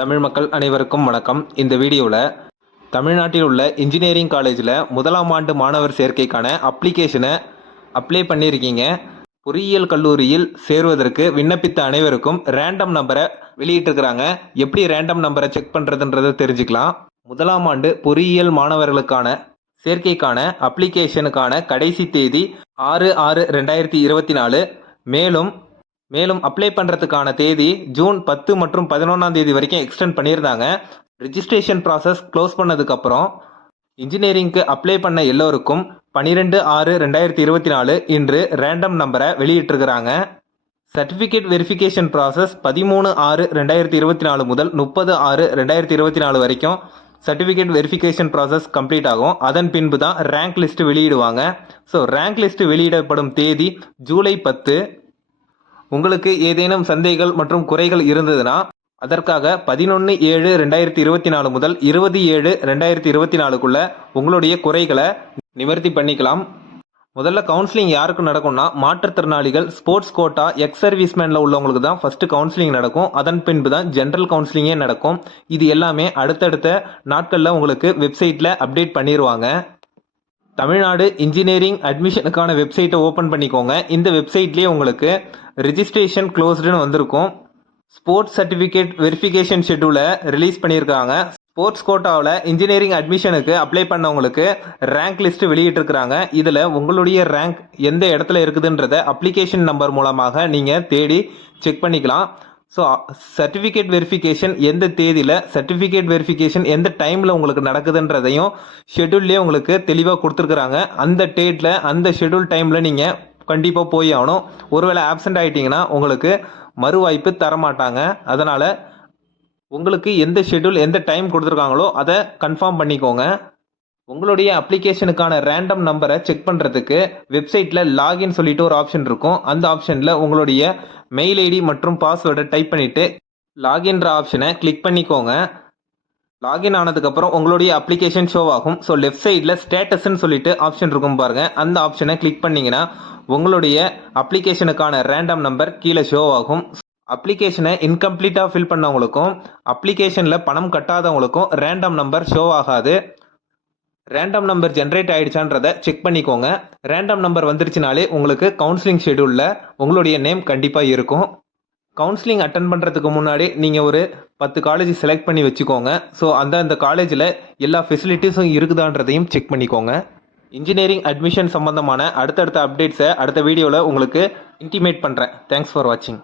தமிழ் மக்கள் அனைவருக்கும் வணக்கம். இந்த வீடியோவில் தமிழ்நாட்டில் உள்ள இன்ஜினியரிங் காலேஜில் முதலாம் ஆண்டு மாணவர் சேர்க்கைக்கான அப்ளிகேஷனை அப்ளை பண்ணியிருக்கீங்க. பொறியியல் கல்லூரியில் சேருவதற்கு விண்ணப்பித்த அனைவருக்கும் ரேண்டம் நம்பரை வெளியிட்டிருக்கிறாங்க. எப்படி ரேண்டம் நம்பரை செக் பண்ணுறதுன்றதை தெரிஞ்சுக்கலாம். முதலாம் ஆண்டு பொறியியல் மாணவர்களுக்கான சேர்க்கைக்கான அப்ளிகேஷனுக்கான கடைசி தேதி 6/6/2024. மேலும் அப்ளை பண்ணுறதுக்கான தேதி ஜூன் 10 மற்றும் 11ஆம் தேதி வரைக்கும் எக்ஸ்டெண்ட் பண்ணியிருந்தாங்க. ரிஜிஸ்ட்ரேஷன் ப்ராசஸ் க்ளோஸ் பண்ணதுக்கப்புறம் இன்ஜினியரிங்க்கு அப்ளை பண்ண எல்லோருக்கும் 12/6/2024 இன்று ரேண்டம் நம்பரை வெளியிட்டிருக்கிறாங்க. சர்டிஃபிகேட் வெரிஃபிகேஷன் ப்ராசஸ் 13/6/2024 முதல் 30/6/2024 வரைக்கும் சர்டிஃபிகேட் வெரிஃபிகேஷன் ப்ராசஸ் கம்ப்ளீட் ஆகும். அதன் பின்பு தான் ரேங்க் லிஸ்ட் வெளியிடுவாங்க. ஸோ ரேங்க் லிஸ்ட் வெளியிடப்படும் தேதி ஜூலை 10. உங்களுக்கு ஏதேனும் சந்தேகங்கள் மற்றும் குறைகள் இருந்ததுன்னா அதற்காக 11/7/2024 முதல் 20/7/2024 உங்களுடைய குறைகளை நிவர்த்தி பண்ணிக்கலாம். முதல்ல கவுன்சிலிங் யாருக்கு நடக்கும்னா மாற்றுத்திறனாளிகள், ஸ்போர்ட்ஸ் கோட்டா, எக்ஸ் சர்வீஸ்மேனில் உள்ளவங்களுக்கு தான் ஃபர்ஸ்ட் கவுன்சிலிங் நடக்கும். அதன் பின்பு தான் ஜென்ரல் கவுன்சிலிங்கே நடக்கும். இது எல்லாமே அடுத்தடுத்த நாட்களில் உங்களுக்கு வெப்சைட்டில் அப்டேட் பண்ணிடுவாங்க. தமிழ்நாடு இன்ஜினியரிங் அட்மிஷனுக்கான வெப்சைட்டை ஓப்பன் பண்ணிக்கோங்க. இந்த வெப்சைட்லேயே உங்களுக்கு ரிஜிஸ்ட்ரேஷன் க்ளோஸ்டுன்னு வந்திருக்கும். ஸ்போர்ட்ஸ் சர்டிஃபிகேட் வெரிஃபிகேஷன் ஷெட்யூலை ரிலீஸ் பண்ணியிருக்காங்க. ஸ்போர்ட்ஸ் கோட்டாவில் இன்ஜினியரிங் அட்மிஷனுக்கு அப்ளை பண்ணவங்களுக்கு ரேங்க் லிஸ்ட் வெளியிட்டிருக்கிறாங்க. இதில் உங்களுடைய ரேங்க் எந்த இடத்துல இருக்குதுன்றத அப்ளிகேஷன் நம்பர் மூலமாக நீங்கள் தேடி செக் பண்ணிக்கலாம். ஸோ சர்டிஃபிகேட் வெரிஃபிகேஷன் எந்த தேதியில், சர்டிஃபிகேட் வெரிஃபிகேஷன் எந்த டைமில் உங்களுக்கு நடக்குதுன்றதையும் ஷெட்யூல்லே உங்களுக்கு தெளிவாக கொடுத்துருக்குறாங்க. அந்த டேட்டில் அந்த ஷெட்யூல் டைமில் நீங்கள் கண்டிப்பாக போய் ஆகணும். ஒருவேளை ஆப்சண்ட் ஆகிட்டிங்கன்னா உங்களுக்கு மறுவாய்ப்பு தரமாட்டாங்க. அதனால் உங்களுக்கு எந்த ஷெட்யூல் எந்த டைம் கொடுத்துருக்காங்களோ அதை கன்ஃபார்ம் பண்ணிக்கோங்க. உங்களுடைய அப்ளிகேஷனுக்கான ரேண்டம் நம்பரை செக் பண்ணுறதுக்கு வெப்சைட்டில் லாகின் சொல்லிட்டு ஒரு ஆப்ஷன் இருக்கும். அந்த ஆப்ஷனில் உங்களுடைய மெயில் ஐடி மற்றும் பாஸ்வேர்டை டைப் பண்ணிவிட்டு லாகின்ற ஆப்ஷனை கிளிக் பண்ணிக்கோங்க. லாகின் ஆனதுக்கப்புறம் உங்களுடைய அப்ளிகேஷன் ஷோ ஆகும். ஸோ லெஃப்ட் சைடில் ஸ்டேட்டஸ்ன்னு சொல்லிட்டு ஆப்ஷன் இருக்கும் பாருங்கள். அந்த ஆப்ஷனை கிளிக் பண்ணிங்கன்னா உங்களுடைய அப்ளிகேஷனுக்கான ரேண்டம் நம்பர் கீழே ஷோ ஆகும். அப்ளிகேஷனை இன்கம்ப்ளீட்டாக ஃபில் பண்ணவங்களுக்கும் அப்ளிகேஷனில் பணம் கட்டாதவங்களுக்கும் ரேண்டம் நம்பர் ஷோ ஆகாது. ரேண்டம் நம்பர் ஜென்ரேட் ஆகிடுச்சான்றதை செக் பண்ணிக்கோங்க. ரேண்டம் நம்பர் வந்துருச்சுனாலே உங்களுக்கு கவுன்சிலிங் ஷெட்யூலில் உங்களுடைய நேம் கண்டிப்பாக இருக்கும். கவுன்சிலிங் அட்டன் பண்ணுறதுக்கு முன்னாடி நீங்கள் ஒரு 10 காலேஜ் செலக்ட் பண்ணி வச்சுக்கோங்க. ஸோ அந்த காலேஜில் எல்லா ஃபெசிலிட்டிஸும் இருக்குதான்றதையும் செக் பண்ணிக்கோங்க. இன்ஜினியரிங் அட்மிஷன் சம்பந்தமான அடுத்தடுத்த அப்டேட்ஸை அடுத்த வீடியோவில் உங்களுக்கு இன்டிமேட் பண்ணுறேன். தேங்க்ஸ் ஃபார் வாட்சிங்.